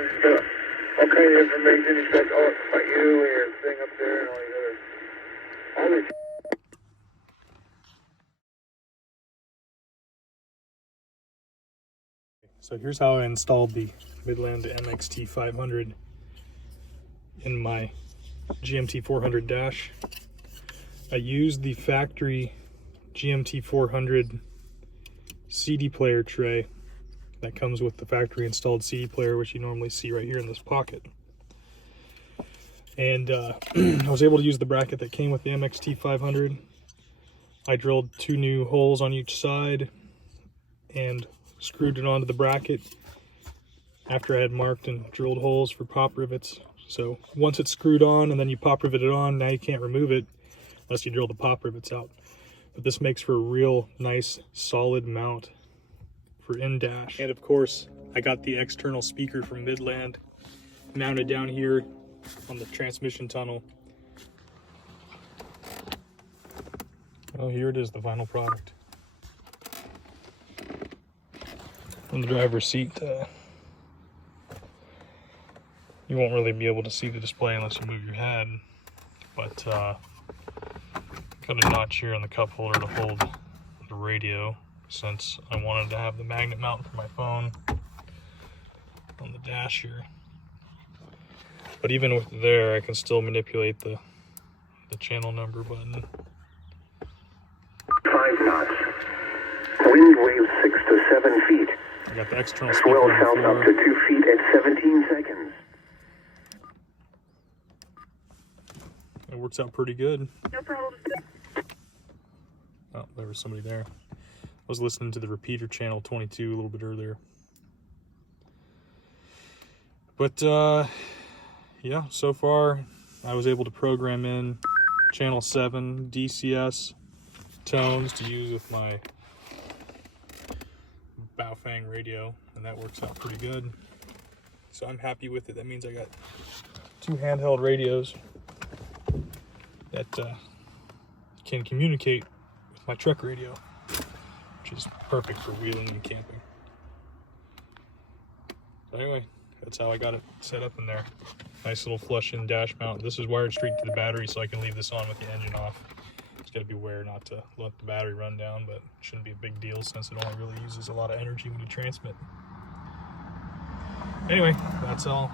Okay, the information, he's got all about you and your thing up there and all this. So here's how I installed the Midland MXT-500 in my GMT400 dash. I used the factory GMT400 CD player tray that comes with the factory installed CD player, which you normally see right here in this pocket. And I was able to use the bracket that came with the MXT-500. I drilled 2 new holes on each side and screwed it onto the bracket after I had marked and drilled holes for pop rivets. So once it's screwed on and then you pop rivet it on, now you can't remove it unless you drill the pop rivets out. But this makes for a real nice solid mount for in-dash. And of course, I got the external speaker from Midland mounted down here on the transmission tunnel. Well, here it is, the final product. On the driver's seat, you won't really be able to see the display unless you move your head, but got a notch here on the cup holder to hold the radio, since I wanted to have the magnet mount for my phone on the dash here. But even with there, I can still manipulate the channel number button. 5 knots. Wind wave 6 to 7 feet. I got the external speaker Swell on the south floor. up to 2 feet at 17 seconds. It works out pretty good. No problem. Oh, there was somebody there. I was listening to the repeater channel 22 a little bit earlier. But yeah, so far I was able to program in channel 7 DCS tones to use with my Baofeng radio, and that works out pretty good. So I'm happy with it. That means I got 2 handheld radios that can communicate with my truck radio, which is perfect for wheeling and camping. So anyway, that's how I got it set up in there. Nice little flush-in dash mount. This is wired straight to the battery, so I can leave this on with the engine off. Just gotta be aware not to let the battery run down, but it shouldn't be a big deal since it only really uses a lot of energy when you transmit. Anyway, that's all.